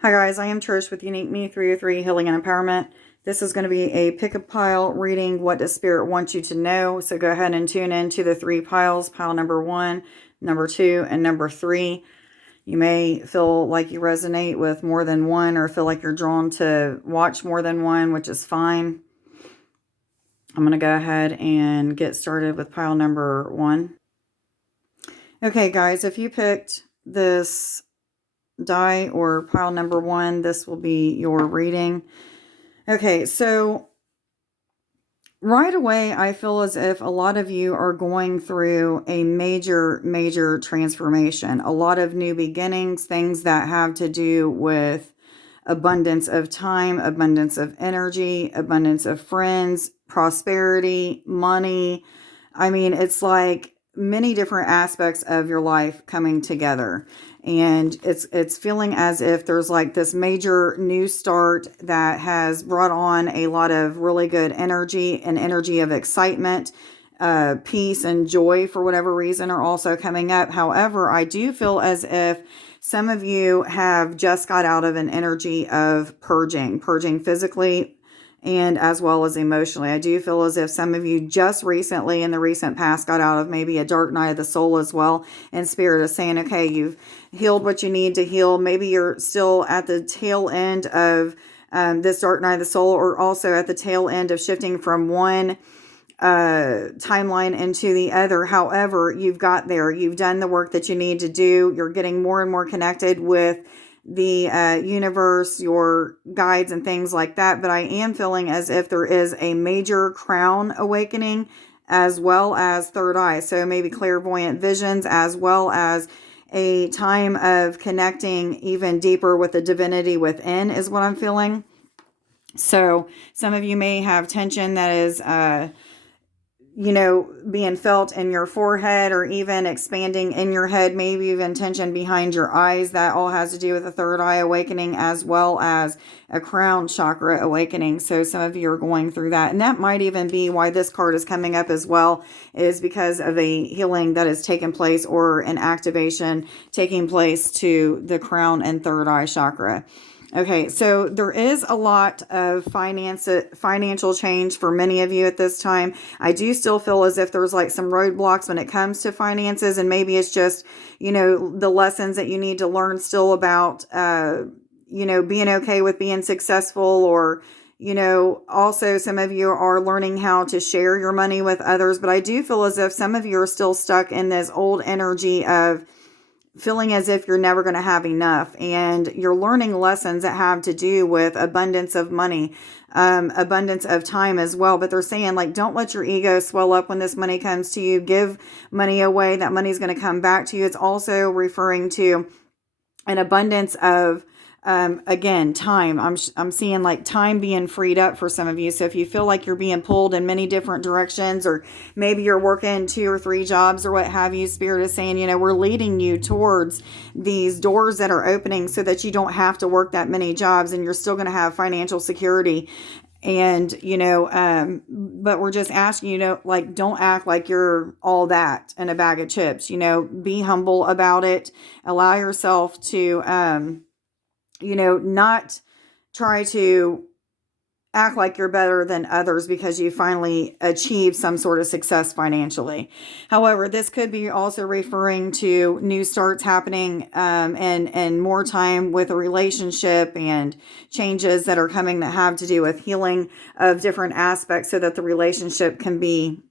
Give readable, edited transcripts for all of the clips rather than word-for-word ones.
Hi guys, I am Trish with Unique Me 303 Healing and Empowerment. This is going to be a pick a pile reading. What does Spirit want you to know? So go ahead and tune into the 3 piles, pile number 1, number 2, and number 3. You may feel like you resonate with more than one or feel like you're drawn to watch more than one, which is fine. I'm going to go ahead and get started with pile number 1. Okay guys, if you picked this die or pile number 1, this will be your reading. Okay, so right away I feel as if a lot of you are going through a major transformation, a lot of new beginnings, things that have to do with abundance of time, abundance of energy, abundance of friends, prosperity, money. I mean, it's like many different aspects of your life coming together, and it's feeling as if there's like this major new start that has brought on a lot of really good energy, an energy of excitement, peace and joy for whatever reason are also coming up. However, I do feel as if some of you have just got out of an energy of purging physically and as well as emotionally. I do feel as if some of you just recently in the recent past got out of maybe a dark night of the soul as well. And Spirit is saying, okay, you've healed what you need to heal. Maybe you're still at the tail end of this dark night of the soul, or also at the tail end of shifting from one timeline into the other. However, you've got there. You've done the work that you need to do. You're getting more and more connected with the universe, your guides and things like that. But I am feeling as if there is a major crown awakening as well as third eye. So maybe clairvoyant visions as well as a time of connecting even deeper with the divinity within is what I'm feeling. So some of you may have tension that is being felt in your forehead or even expanding in your head, maybe even tension behind your eyes. That all has to do with the third eye awakening as well as a crown chakra awakening. So some of you are going through that. And that might even be why this card is coming up as well, is because of a healing that has taken place or an activation taking place to the crown and third eye chakra. Okay, so there is a lot of financial change for many of you at this time. I do still feel as if there's like some roadblocks when it comes to finances, and maybe it's just, the lessons that you need to learn still about, being okay with being successful, or, also some of you are learning how to share your money with others. But I do feel as if some of you are still stuck in this old energy of feeling as if you're never going to have enough, and you're learning lessons that have to do with abundance of money, abundance of time as well. But they're saying, like, don't let your ego swell up when this money comes to you. Give money away. That money is going to come back to you. It's also referring to an abundance of again, time. I'm seeing like time being freed up for some of you. So if you feel like you're being pulled in many different directions, or maybe you're working 2 or 3 jobs or what have you, Spirit is saying, we're leading you towards these doors that are opening so that you don't have to work that many jobs, and you're still going to have financial security. And, but we're just asking you, like, don't act like you're all that in a bag of chips, be humble about it. Allow yourself to, not try to act like you're better than others because you finally achieved some sort of success financially. However, this could be also referring to new starts happening, and more time with a relationship, and changes that are coming that have to do with healing of different aspects so that the relationship can be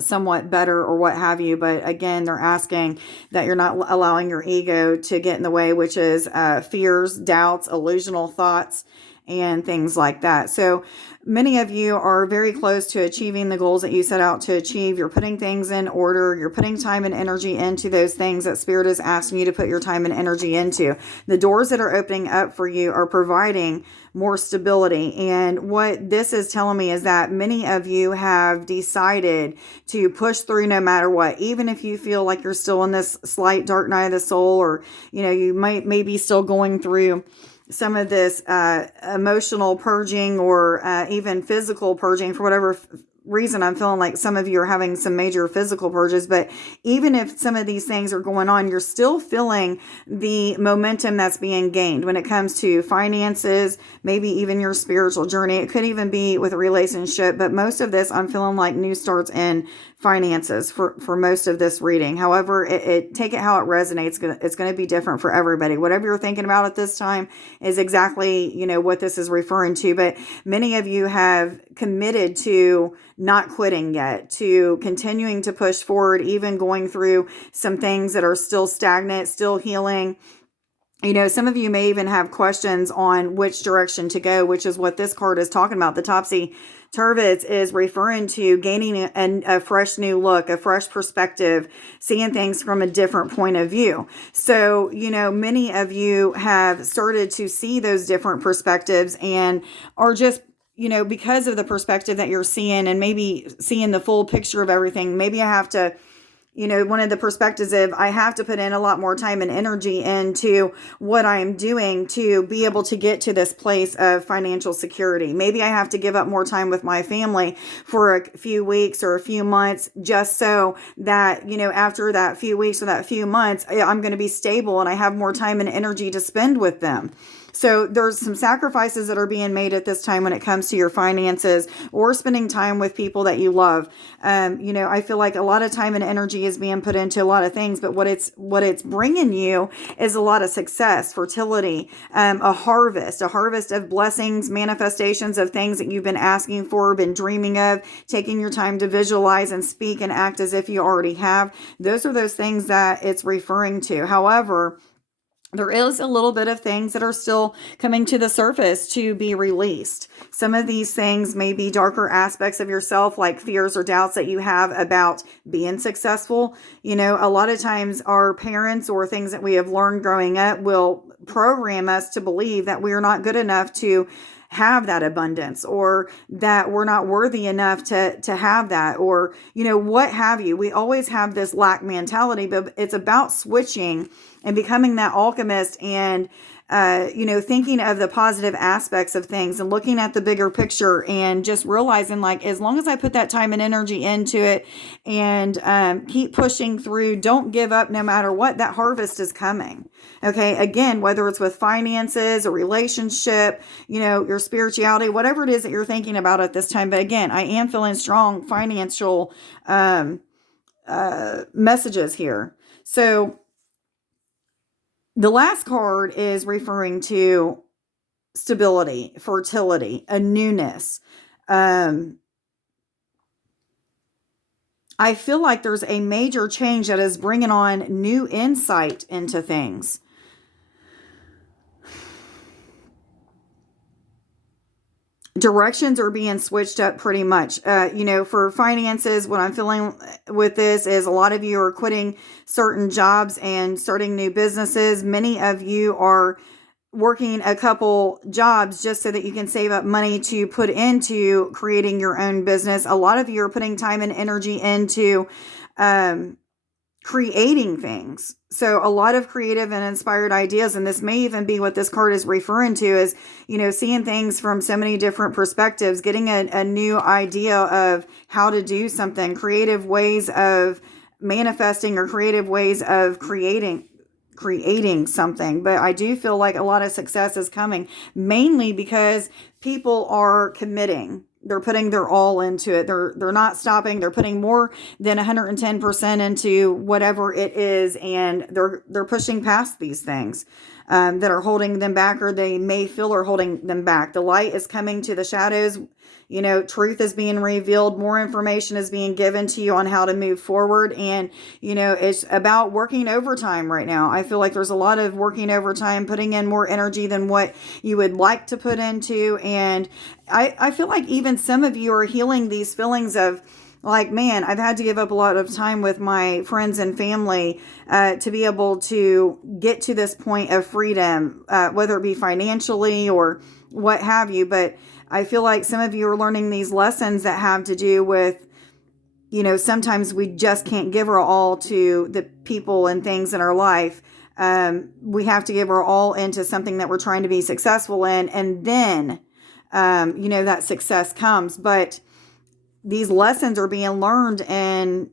somewhat better or what have you. But again, they're asking that you're not allowing your ego to get in the way, which is fears, doubts, illusional thoughts, and things like that. So many of you are very close to achieving the goals that you set out to achieve. You're putting things in order. You're putting time and energy into those things that Spirit is asking you to put your time and energy into. The doors that are opening up for you are providing more stability. And what this is telling me is that many of you have decided to push through no matter what, even if you feel like you're still in this slight dark night of the soul, or, you might maybe still going through some of this emotional purging, or even physical purging for whatever reason, I'm feeling like some of you are having some major physical purges, but even if some of these things are going on, you're still feeling the momentum that's being gained when it comes to finances, maybe even your spiritual journey. It could even be with a relationship, but most of this, I'm feeling like new starts in finances for most of this reading. However, take it how it resonates. It's going to be different for everybody. Whatever you're thinking about at this time is exactly, what this is referring to. But many of you have committed to not quitting yet, to continuing to push forward, even going through some things that are still stagnant, still healing. Some of you may even have questions on which direction to go, which is what this card is talking about. The Topsy-Turvy is referring to gaining a fresh new look, a fresh perspective, seeing things from a different point of view. So, many of you have started to see those different perspectives and are just because of the perspective that you're seeing and maybe seeing the full picture of everything. Maybe I have to, one of the perspectives of I have to put in a lot more time and energy into what I'm doing to be able to get to this place of financial security. Maybe I have to give up more time with my family for a few weeks or a few months just so that, after that few weeks or that few months, I'm going to be stable and I have more time and energy to spend with them. So there's some sacrifices that are being made at this time when it comes to your finances or spending time with people that you love. I feel like a lot of time and energy is being put into a lot of things, but what it's bringing you is a lot of success, fertility, a harvest of blessings, manifestations of things that you've been asking for, been dreaming of, taking your time to visualize and speak and act as if you already have. Those are those things that it's referring to. However, there is a little bit of things that are still coming to the surface to be released. Some of these things may be darker aspects of yourself, like fears or doubts that you have about being successful. A lot of times our parents or things that we have learned growing up will program us to believe that we are not good enough to have that abundance, or that we're not worthy enough to have that, or what have you. We always have this lack mentality, but it's about switching and becoming that alchemist and thinking of the positive aspects of things and looking at the bigger picture and just realizing, like, as long as I put that time and energy into it and keep pushing through, don't give up no matter what, that harvest is coming. Okay. Again, whether it's with finances, a relationship, your spirituality, whatever it is that you're thinking about at this time. But again, I am feeling strong financial messages here. So the last card is referring to stability, fertility, a newness. I feel like there's a major change that is bringing on new insight into things. Directions are being switched up pretty much. For finances, what I'm feeling with this is a lot of you are quitting certain jobs and starting new businesses. Many of you are working a couple jobs just so that you can save up money to put into creating your own business. A lot of you are putting time and energy into creating things. So a lot of creative and inspired ideas, and this may even be what this card is referring to, is, seeing things from so many different perspectives, getting a new idea of how to do something, creative ways of manifesting or creative ways of creating something. But I do feel like a lot of success is coming, mainly because people are committing. They're putting their all into it. They're not stopping. They're putting more than 110% into whatever it is, and they're pushing past these things that are holding them back, or they may feel are holding them back. The light is coming to the shadows. Truth is being revealed. More information is being given to you on how to move forward. And, it's about working overtime right now. I feel like there's a lot of working overtime, putting in more energy than what you would like to put into. And I feel like even some of you are healing these feelings of, like, man, I've had to give up a lot of time with my friends and family to be able to get to this point of freedom, whether it be financially or what have you. But I feel like some of you are learning these lessons that have to do with, sometimes we just can't give our all to the people and things in our life. We have to give our all into something that we're trying to be successful in. And then, that success comes. But these lessons are being learned, and,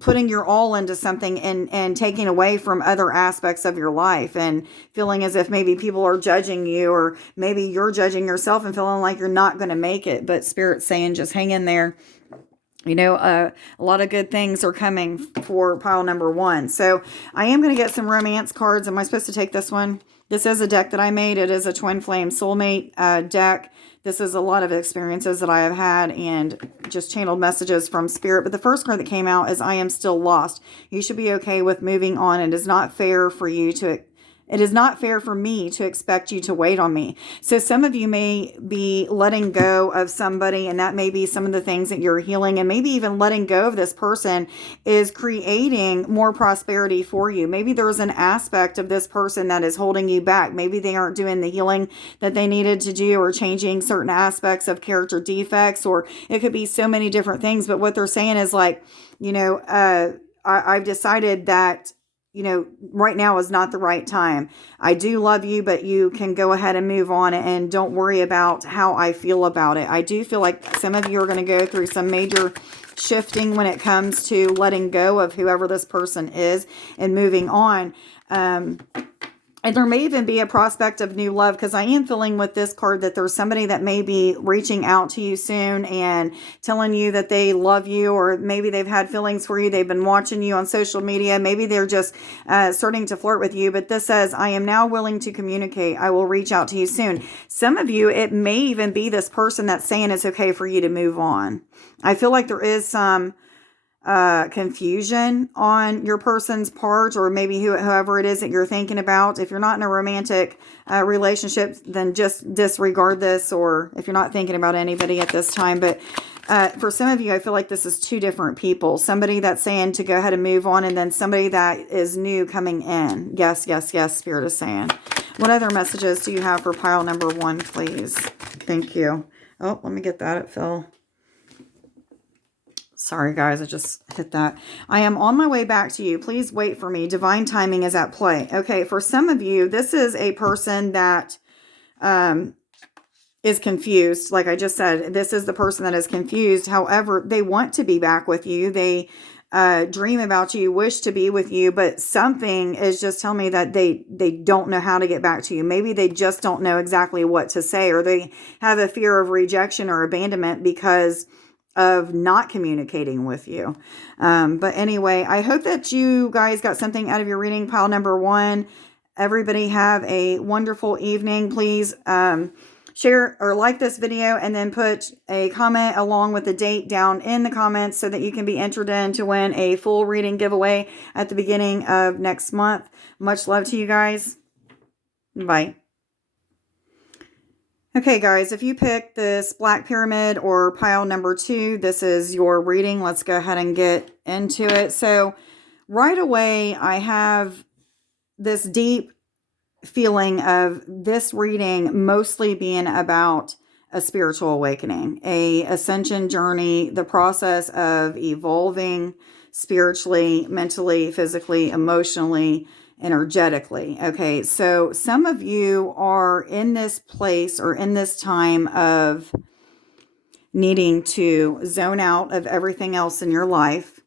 putting your all into something, and taking away from other aspects of your life, and feeling as if maybe people are judging you, or maybe you're judging yourself and feeling like you're not going to make it. But Spirit's saying, just hang in there. A lot of good things are coming for pile number 1. So I am going to get some romance cards. Am I supposed to take this one? This is a deck that I made. It is a Twin Flame Soulmate deck. This is a lot of experiences that I have had and just channeled messages from Spirit. But the first card that came out is, I am still lost. You should be okay with moving on. It is not fair for you to... It is not fair for me to expect you to wait on me. So some of you may be letting go of somebody, and that may be some of the things that you're healing, and maybe even letting go of this person is creating more prosperity for you. Maybe there's an aspect of this person that is holding you back. Maybe they aren't doing the healing that they needed to do, or changing certain aspects of character defects, or it could be so many different things. But what they're saying is like, I've decided that right now is not the right time. I do love you, but you can go ahead and move on, and don't worry about how I feel about it. I do feel like some of you are going to go through some major shifting when it comes to letting go of whoever this person is and moving on. And there may even be a prospect of new love, because I am feeling with this card that there's somebody that may be reaching out to you soon and telling you that they love you, or maybe they've had feelings for you. They've been watching you on social media. Maybe they're just starting to flirt with you. But this says, I am now willing to communicate. I will reach out to you soon. Some of you, it may even be this person that's saying it's okay for you to move on. I feel like there is some confusion on your person's part, or maybe whoever it is that you're thinking about. If you're not in a romantic relationship, then just disregard this, or if you're not thinking about anybody at this time. But for some of you, I feel like this is two different people. Somebody that's saying to go ahead and move on, and then somebody that is new coming in. Yes, yes, yes, Spirit is saying. What other messages do you have for pile number 1, please? Thank you. Oh, let me get that. It fell. Sorry, guys, I just hit that. I am on my way back to you. Please wait for me. Divine timing is at play. Okay, for some of you, this is a person that is confused. Like I just said, this is the person that is confused. However, they want to be back with you. They dream about you, wish to be with you, but something is just telling me that they don't know how to get back to you. Maybe they just don't know exactly what to say, or they have a fear of rejection or abandonment because of not communicating with you. But anyway, I hope that you guys got something out of your reading, pile number 1. Everybody have a wonderful evening. Please share or like this video, and then put a comment along with the date down in the comments so that you can be entered in to win a full reading giveaway at the beginning of next month. Much love to you guys. Bye. Okay, guys, if you picked this Black Pyramid or pile number 2, this is your reading. Let's go ahead and get into it. So right away, I have this deep feeling of this reading mostly being about a spiritual awakening, a ascension journey, the process of evolving spiritually, mentally, physically, emotionally, energetically. Okay, so some of you are in this place or in this time of needing to zone out of everything else in your life.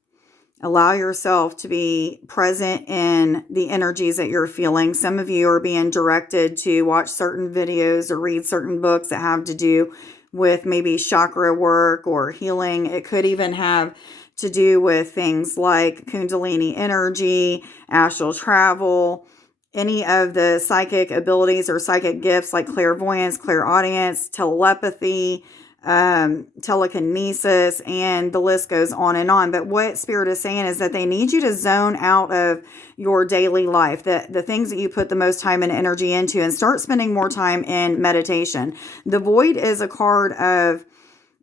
Allow yourself to be present in the energies that you're feeling. Some of you are being directed to watch certain videos or read certain books that have to do with maybe chakra work or healing. It could even have to do with things like Kundalini energy, astral travel, any of the psychic abilities or psychic gifts like clairvoyance, clairaudience, telepathy, telekinesis, and the list goes on and on. But what Spirit is saying is that they need you to zone out of your daily life, the things that you put the most time and energy into, and start spending more time in meditation. The Void is a card of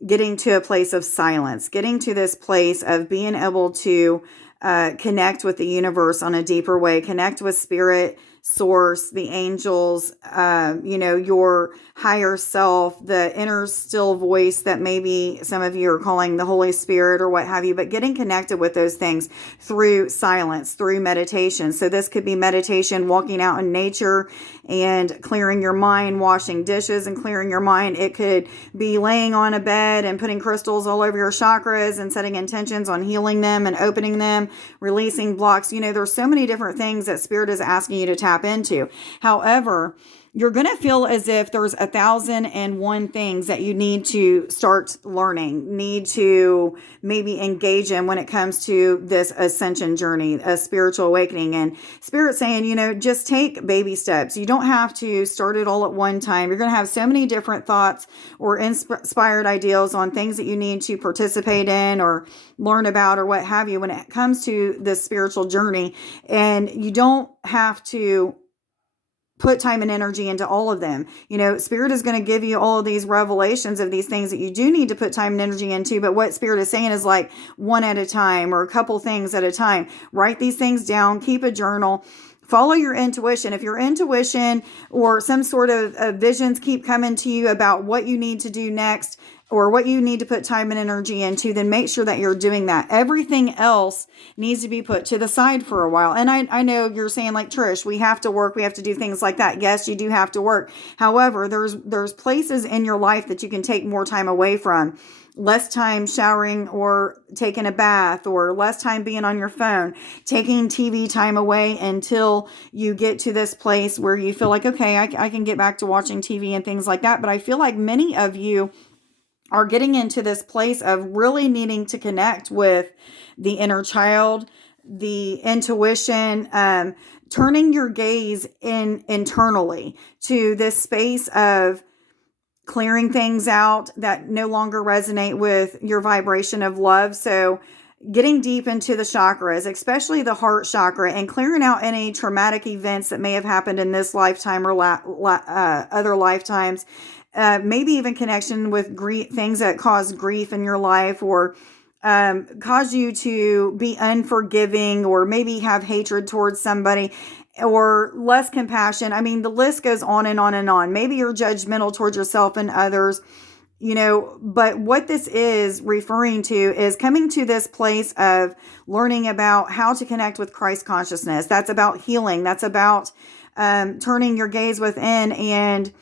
getting to a place of silence, getting to this place of being able to connect with the universe on a deeper way, connect with Spirit, Source, the angels, your higher self, the inner still voice that maybe some of you are calling the Holy Spirit or what have you, but getting connected with those things through silence, through meditation. So this could be meditation, walking out in nature and clearing your mind, washing dishes and clearing your mind. It could be laying on a bed and putting crystals all over your chakras and setting intentions on healing them and opening them, releasing blocks. There's so many different things that Spirit is asking you to tap into. However, you're going to feel as if there's 1,001 things that you need to start learning, need to maybe engage in when it comes to this ascension journey, a spiritual awakening. And Spirit saying, just take baby steps. You don't have to start it all at one time. You're going to have so many different thoughts or inspired ideals on things that you need to participate in or learn about or what have you when it comes to this spiritual journey. And you don't have to put time and energy into all of them. Spirit is going to give you all of these revelations of these things that you do need to put time and energy into. But what Spirit is saying is like one at a time or a couple things at a time. Write these things down, keep a journal, follow your intuition. If your intuition or some sort of visions keep coming to you about what you need to do next, or what you need to put time and energy into, then make sure that you're doing that. Everything else needs to be put to the side for a while. And I know you're saying like, Trish, we have to work. We have to do things like that. Yes, you do have to work. However, there's places in your life that you can take more time away from. Less time showering or taking a bath, or less time being on your phone, taking TV time away until you get to this place where you feel like, okay, I can get back to watching TV and things like that. But I feel like many of you are getting into this place of really needing to connect with the inner child, the intuition, turning your gaze internally to this space of clearing things out that no longer resonate with your vibration of love. So getting deep into the chakras, especially the heart chakra, and clearing out any traumatic events that may have happened in this lifetime or other lifetimes. Maybe even connection with grief, things that cause grief in your life, or cause you to be unforgiving, or maybe have hatred towards somebody, or less compassion. I mean, the list goes on and on and on. Maybe you're judgmental towards yourself and others, but what this is referring to is coming to this place of learning about how to connect with Christ consciousness. That's about healing. That's about turning your gaze within and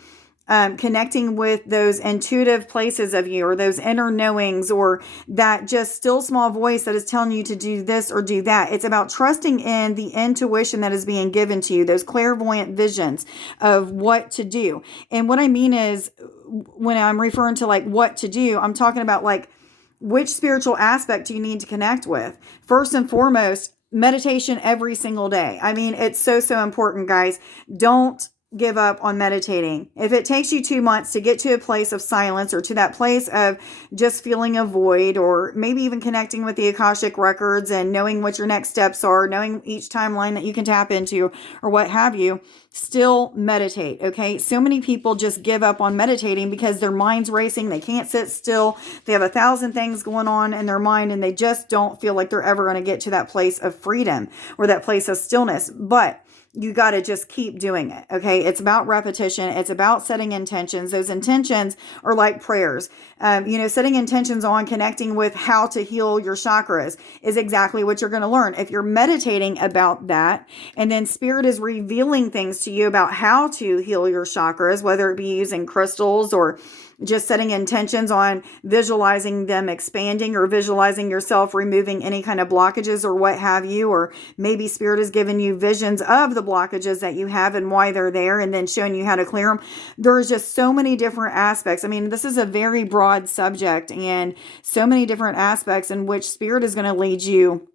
connecting with those intuitive places of you, or those inner knowings, or that just still small voice that is telling you to do this or do that. It's about trusting in the intuition that is being given to you, those clairvoyant visions of what to do. And what I mean is, when I'm referring to like what to do, I'm talking about like which spiritual aspect do you need to connect with. First and foremost, meditation every single day. I mean, it's so important, guys. Don't give up on meditating. If it takes you 2 months to get to a place of silence, or to that place of just feeling a void, or maybe even connecting with the Akashic records and knowing what your next steps are, knowing each timeline that you can tap into, or what have you, still meditate. Okay. So many people just give up on meditating because their mind's racing. They can't sit still. They have 1,000 things going on in their mind, and they just don't feel like they're ever going to get to that place of freedom or that place of stillness. But you got to just keep doing it. Okay. It's about repetition. It's about setting intentions. Those intentions are like prayers. Setting intentions on connecting with how to heal your chakras is exactly what you're going to learn. If you're meditating about that, and then Spirit is revealing things to you about how to heal your chakras, whether it be using crystals or just setting intentions on visualizing them expanding, or visualizing yourself removing any kind of blockages or what have you, or maybe Spirit has given you visions of the blockages that you have and why they're there, and then showing you how to clear them. There's just so many different aspects. I mean, this is a very broad subject, and so many different aspects in which Spirit is going to lead you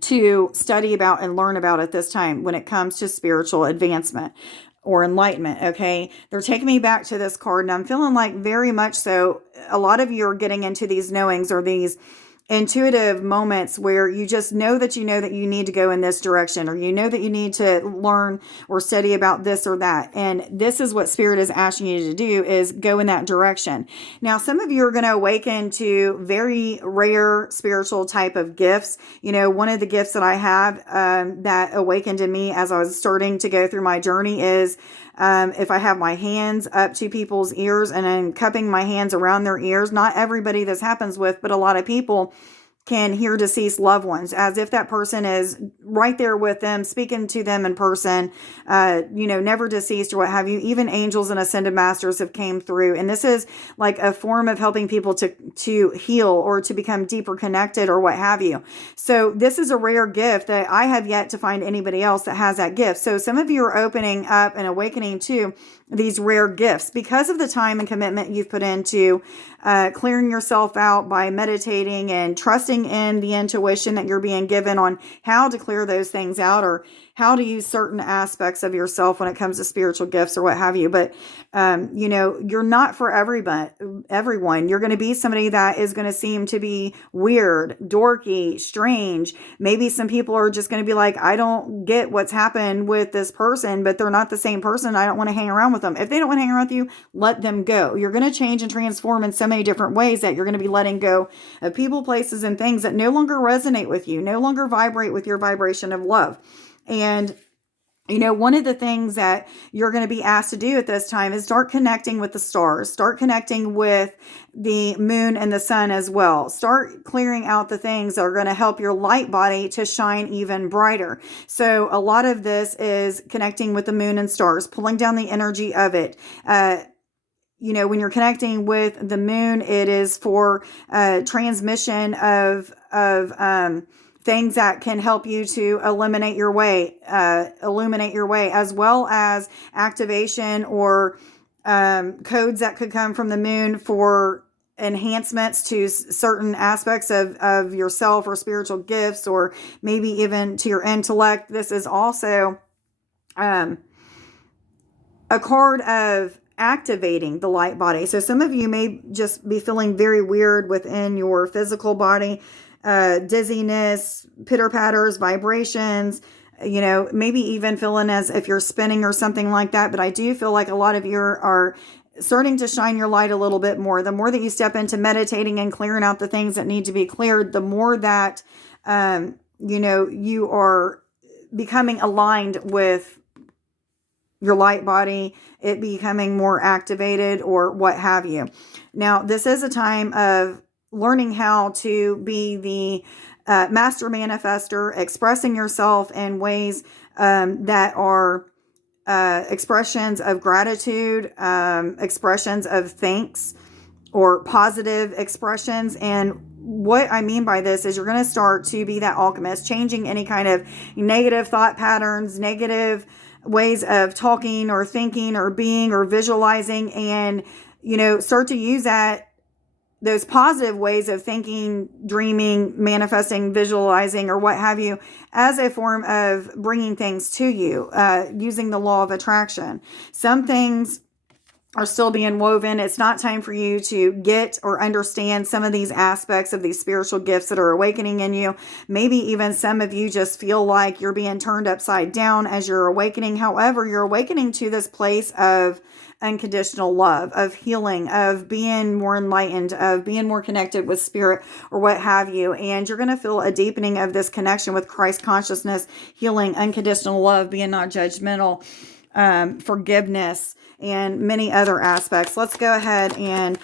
to study about and learn about at this time when it comes to spiritual advancement or enlightenment. Okay. They're taking me back to this card, and I'm feeling like very much so a lot of you are getting into these knowings, or these intuitive moments where you just know that you need to go in this direction, or you know that you need to learn or study about this or that. And this is what Spirit is asking you to do, is go in that direction. Now, some of you are going to awaken to very rare spiritual type of gifts. One of the gifts that I have that awakened in me as I was starting to go through my journey is if I have my hands up to people's ears and I'm cupping my hands around their ears. Not everybody this happens with, but a lot of people can hear deceased loved ones, as if that person is right there with them, speaking to them in person, never deceased or what have you. Even angels and ascended masters have came through. And this is like a form of helping people to heal or to become deeper connected or what have you. So this is a rare gift that I have yet to find anybody else that has that gift. So some of you are opening up and awakening to these rare gifts because of the time and commitment you've put into clearing yourself out by meditating and trusting in the intuition that you're being given on how to clear those things out or how to use certain aspects of yourself when it comes to spiritual gifts or what have you. But, you're not for everyone. You're going to be somebody that is going to seem to be weird, dorky, strange. Maybe some people are just going to be like, I don't get what's happened with this person, but they're not the same person. I don't want to hang around with them. If they don't want to hang around with you, let them go. You're going to change and transform in so many different ways that you're going to be letting go of people, places, and things that no longer resonate with you, no longer vibrate with your vibration of love. And one of the things that you're going to be asked to do at this time is start connecting with the stars, start connecting with the moon and the sun as well. Start clearing out the things that are going to help your light body to shine even brighter. So a lot of this is connecting with the moon and stars, pulling down the energy of it. When you're connecting with the moon, it is for transmission of things that can help you to illuminate your way, as well as activation or codes that could come from the moon for enhancements to certain aspects of yourself or spiritual gifts, or maybe even to your intellect. This is also a card of activating the light body. So some of you may just be feeling very weird within your physical body, dizziness, pitter patters, vibrations, maybe even feeling as if you're spinning or something like that. But I do feel like a lot of you are starting to shine your light a little bit more. The more that you step into meditating and clearing out the things that need to be cleared, the more that, you are becoming aligned with your light body, it becoming more activated or what have you. Now, this is a time of learning how to be the master manifester, expressing yourself in ways that are expressions of gratitude, expressions of thanks, or positive expressions. And what I mean by this is you're going to start to be that alchemist, changing any kind of negative thought patterns, negative ways of talking or thinking or being or visualizing, and start to use those positive ways of thinking, dreaming, manifesting, visualizing, or what have you, as a form of bringing things to you, using the law of attraction. Some things are still being woven. It's not time for you to get or understand some of these aspects of these spiritual gifts that are awakening in you. Maybe even some of you just feel like you're being turned upside down as you're awakening. However, you're awakening to this place of unconditional love, of healing, of being more enlightened, of being more connected with spirit or what have you. And you're going to feel a deepening of this connection with Christ consciousness, healing, unconditional love, being not judgmental, forgiveness, and many other aspects. Let's go ahead and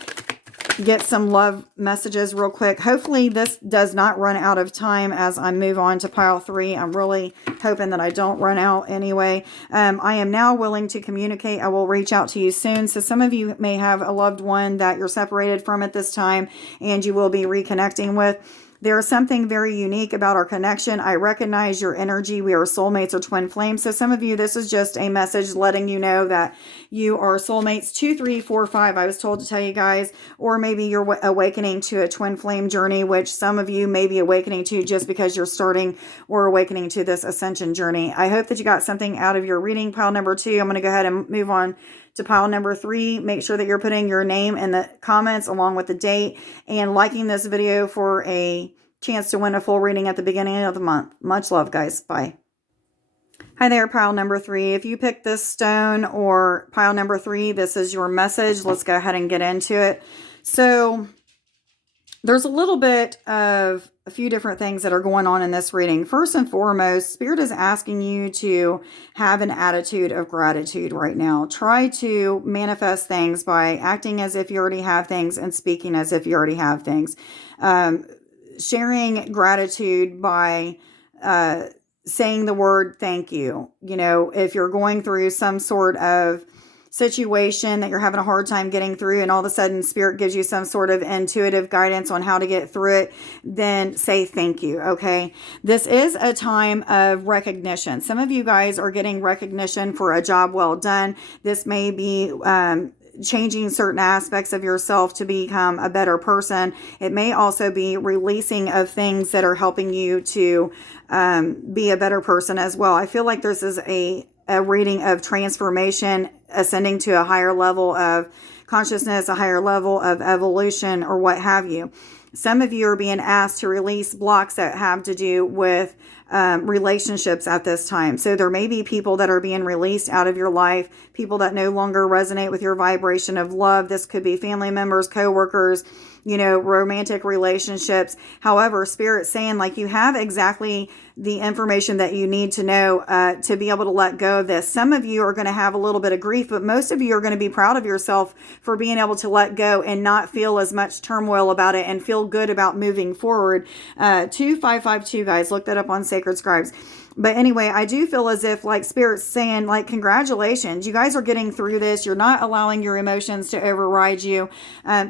get some love messages real quick. Hopefully this does not run out of time as I move on to pile 3. I'm really hoping that I don't run out anyway. I am now willing to communicate. I will reach out to you soon. So some of you may have a loved one that you're separated from at this time and you will be reconnecting with. There is something very unique about our connection. I recognize your energy. We are soulmates or twin flames. So some of you, this is just a message letting you know that you are soulmates 2, 3, 4, 5. I was told to tell you guys, or maybe you're awakening to a twin flame journey, which some of you may be awakening to just because you're starting or awakening to this ascension journey. I hope that you got something out of your reading. Pile number 2. I'm going to go ahead and move on to pile number 3. Make sure that you're putting your name in the comments along with the date and liking this video for a chance to win a full reading at the beginning of the month. Much love, guys. Bye. Hi there, pile number 3. If you picked this stone or pile number 3, this is your message. Let's go ahead and get into it. So there's a little bit of a few different things that are going on in this reading. First and foremost, Spirit is asking you to have an attitude of gratitude right now. Try to manifest things by acting as if you already have things and speaking as if you already have things. sharing gratitude by saying the word thank you. You know, if you're going through some sort of situation that you're having a hard time getting through, and all of a sudden Spirit gives you some sort of intuitive guidance on how to get through it, then say thank you. Okay. This is a time of recognition. Some of you guys are getting recognition for a job well done. This may be changing certain aspects of yourself to become a better person. It may also be releasing of things that are helping you to be a better person as well. I feel like this is a reading of transformation, ascending to a higher level of consciousness, a higher level of evolution, or what have you. Some of you are being asked to release blocks that have to do with relationships at this time. So there may be people that are being released out of your life, people that no longer resonate with your vibration of love. This could be family members, coworkers, you know, romantic relationships. However, Spirit's saying like you have exactly the information that you need to know to be able to let go of this. Some of you are going to have a little bit of grief, but most of you are going to be proud of yourself for being able to let go and not feel as much turmoil about it and feel good about moving forward. 2552, guys, look that up on Sacred Scribes. But anyway, I do feel as if like Spirit's saying like, congratulations, you guys are getting through this. You're not allowing your emotions to override you.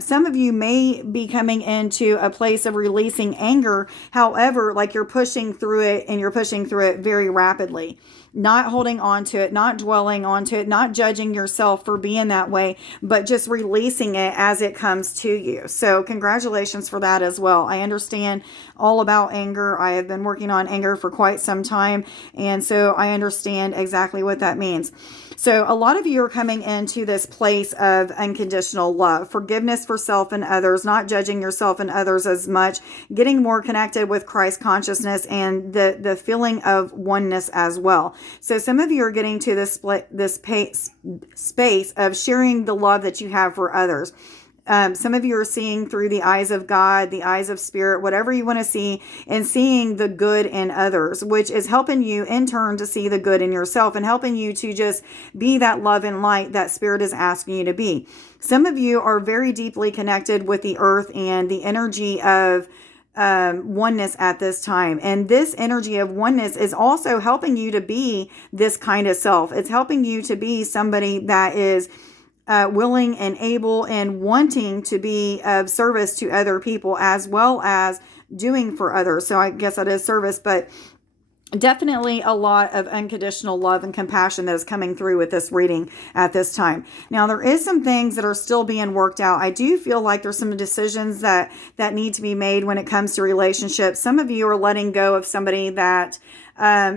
Some of you may be coming into a place of releasing anger. However, like you're pushing through it, and you're pushing through it very rapidly. Not holding on to it, not dwelling onto it, not judging yourself for being that way, but just releasing it as it comes to you. So congratulations for that as well. I understand all about anger. I have been working on anger for quite some time, and so I understand exactly what that means. So a lot of you are coming into this place of unconditional love, forgiveness for self and others, not judging yourself and others as much, getting more connected with Christ consciousness and the feeling of oneness as well. So some of you are getting to this space of sharing the love that you have for others. Some of you are seeing through the eyes of God, the eyes of Spirit, whatever you want to see, and seeing the good in others, which is helping you in turn to see the good in yourself and helping you to just be that love and light that Spirit is asking you to be. Some of you are very deeply connected with the earth and the energy of oneness at this time. And this energy of oneness is also helping you to be this kind of self. It's helping you to be somebody that is willing and able and wanting to be of service to other people as well as doing for others. So I guess that is service, but definitely a lot of unconditional love and compassion that is coming through with this reading at this time. Now, there is some things that are still being worked out. I do feel like there's some decisions that need to be made when it comes to relationships. Some of you are letting go of somebody that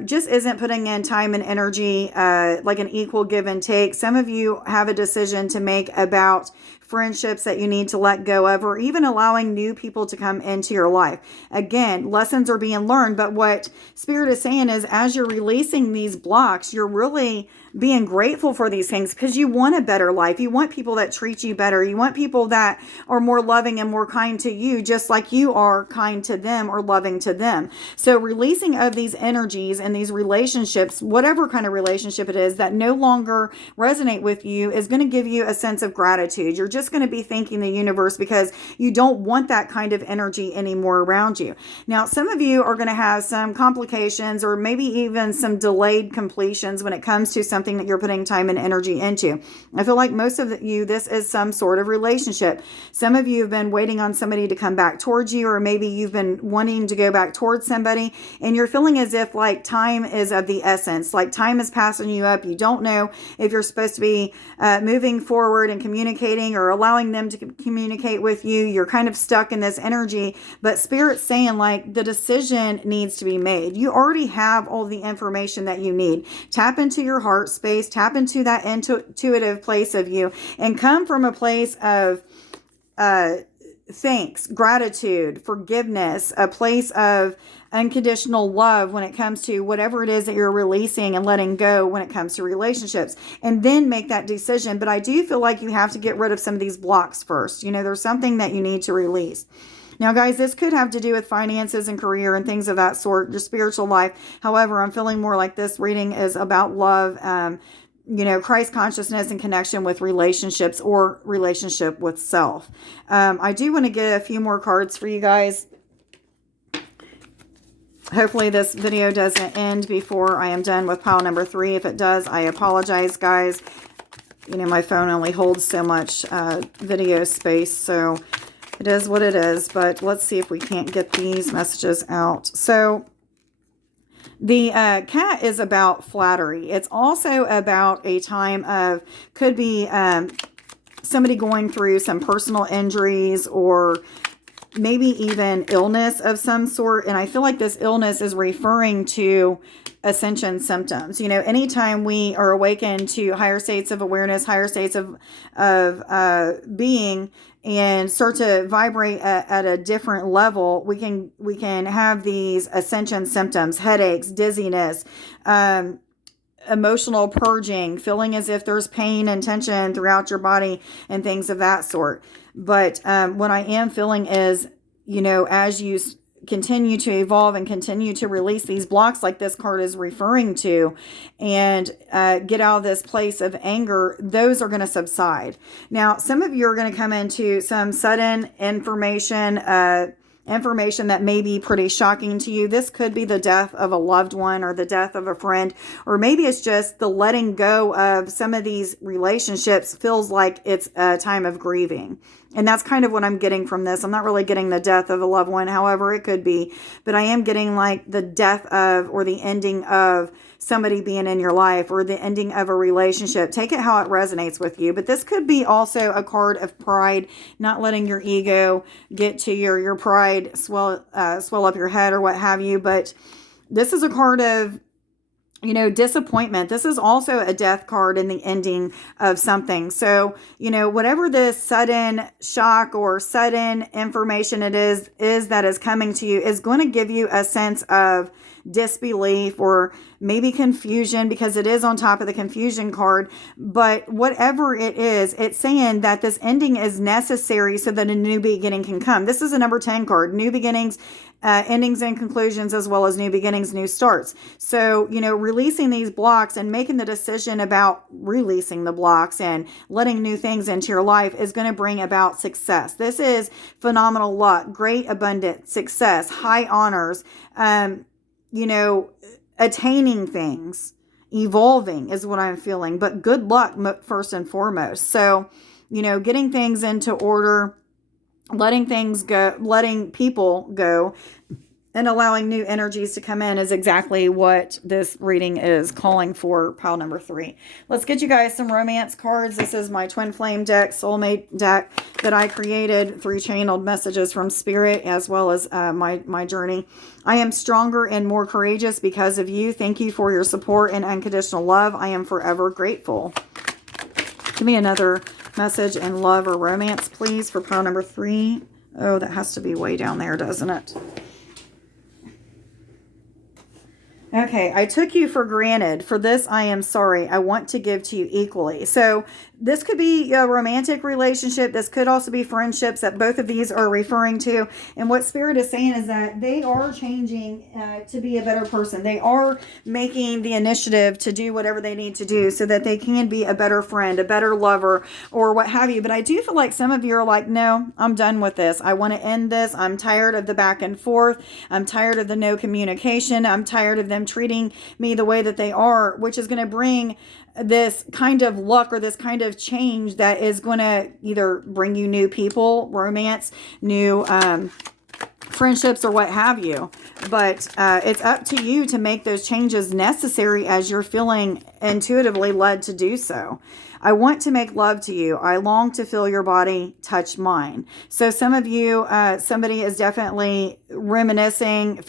just isn't putting in time and energy, like an equal give and take. Some of you have a decision to make about friendships that you need to let go of, or even allowing new people to come into your life. Again, lessons are being learned, but what Spirit is saying is as you're releasing these blocks, you're really being grateful for these things because you want a better life. You want people that treat you better. You want people that are more loving and more kind to you, just like you are kind to them or loving to them. So releasing of these energies and these relationships, whatever kind of relationship it is that no longer resonate with you, is going to give you a sense of gratitude. You're just going to be thanking the universe because you don't want that kind of energy anymore around you. Now, some of you are going to have some complications or maybe even some delayed completions when it comes to something that you're putting time and energy into. I feel like most of you, this is some sort of relationship. Some of you have been waiting on somebody to come back towards you, or maybe you've been wanting to go back towards somebody and you're feeling as if like time is of the essence, like time is passing you up. You don't know if you're supposed to be moving forward and communicating or allowing them to communicate with you. You're kind of stuck in this energy, but Spirit's saying like the decision needs to be made. You already have all the information that you need. Tap into your heart space, tap into that intuitive place of you, and come from a place of thanks, gratitude, forgiveness, a place of unconditional love when it comes to whatever it is that you're releasing and letting go when it comes to relationships, and then make that decision. But I do feel like you have to get rid of some of these blocks first. You know, there's something that you need to release. Now, guys, this could have to do with finances and career and things of that sort, your spiritual life. However, I'm feeling more like this reading is about love, Christ consciousness and connection with relationships or relationship with self. I do want to get a few more cards for you guys. Hopefully this video doesn't end before I am done with pile number 3. If it does, I apologize, guys. You know, my phone only holds so much video space, so it is what it is. But let's see if we can't get these messages out. So the cat is about flattery. It's also about a time of, could be somebody going through some personal injuries or maybe even illness of some sort. And I feel like this illness is referring to ascension symptoms. You know, anytime we are awakened to higher states of awareness, higher states of being, and start to vibrate at a different level, we can have these ascension symptoms: headaches, dizziness, emotional purging, feeling as if there's pain and tension throughout your body and things of that sort. But what I am feeling is, you know, as you continue to evolve and continue to release these blocks like this card is referring to, and get out of this place of anger, those are going to subside. Now, some of you are going to come into some sudden information that may be pretty shocking to you. This could be the death of a loved one or the death of a friend, or maybe it's just the letting go of some of these relationships feels like it's a time of grieving. And that's kind of what I'm getting from this. I'm not really getting the death of a loved one, however it could be, but I am getting like the death of, or the ending of somebody being in your life, or the ending of a relationship. Take it how it resonates with you. But this could be also a card of pride, not letting your ego get to your pride swell up your head or what have you. But this is a card of, you know, disappointment. This is also a death card in the ending of something. So, you know, whatever this sudden shock or sudden information it is that is coming to you is going to give you a sense of disbelief or maybe confusion, because it is on top of the confusion card. But whatever it is, it's saying that this ending is necessary so that a new beginning can come. This is a number 10 card: new beginnings, endings and conclusions, as well as new beginnings, new starts. So, you know, releasing these blocks and making the decision about releasing the blocks and letting new things into your life is going to bring about success. This is phenomenal luck, great abundant success, high honors, you know, attaining things, evolving is what I'm feeling, but good luck first and foremost. So, you know, getting things into order, letting things go, letting people go, and allowing new energies to come in is exactly what this reading is calling for, pile number 3. Let's get you guys some romance cards. This is my Twin Flame deck, Soulmate deck that I created, 3 channeled messages from Spirit, as well as my journey. I am stronger and more courageous because of you. Thank you for your support and unconditional love. I am forever grateful. Give me another message in love or romance, please, for pile number 3. Oh, that has to be way down there, doesn't it? Okay, I took you for granted. For this, I am sorry. I want to give to you equally. So this could be a romantic relationship. This could also be friendships that both of these are referring to. And what Spirit is saying is that they are changing to be a better person. They are making the initiative to do whatever they need to do so that they can be a better friend, a better lover, or what have you. But I do feel like some of you are like, no, I'm done with this. I want to end this. I'm tired of the back and forth. I'm tired of the no communication. I'm tired of them treating me the way that they are, which is going to bring this kind of luck or this kind of change that is going to either bring you new people, romance, new friendships, or what have you. But it's up to you to make those changes necessary as you're feeling intuitively led to do so. I want to make love to you. I long to feel your body touch mine. So some of you, somebody is definitely reminiscing,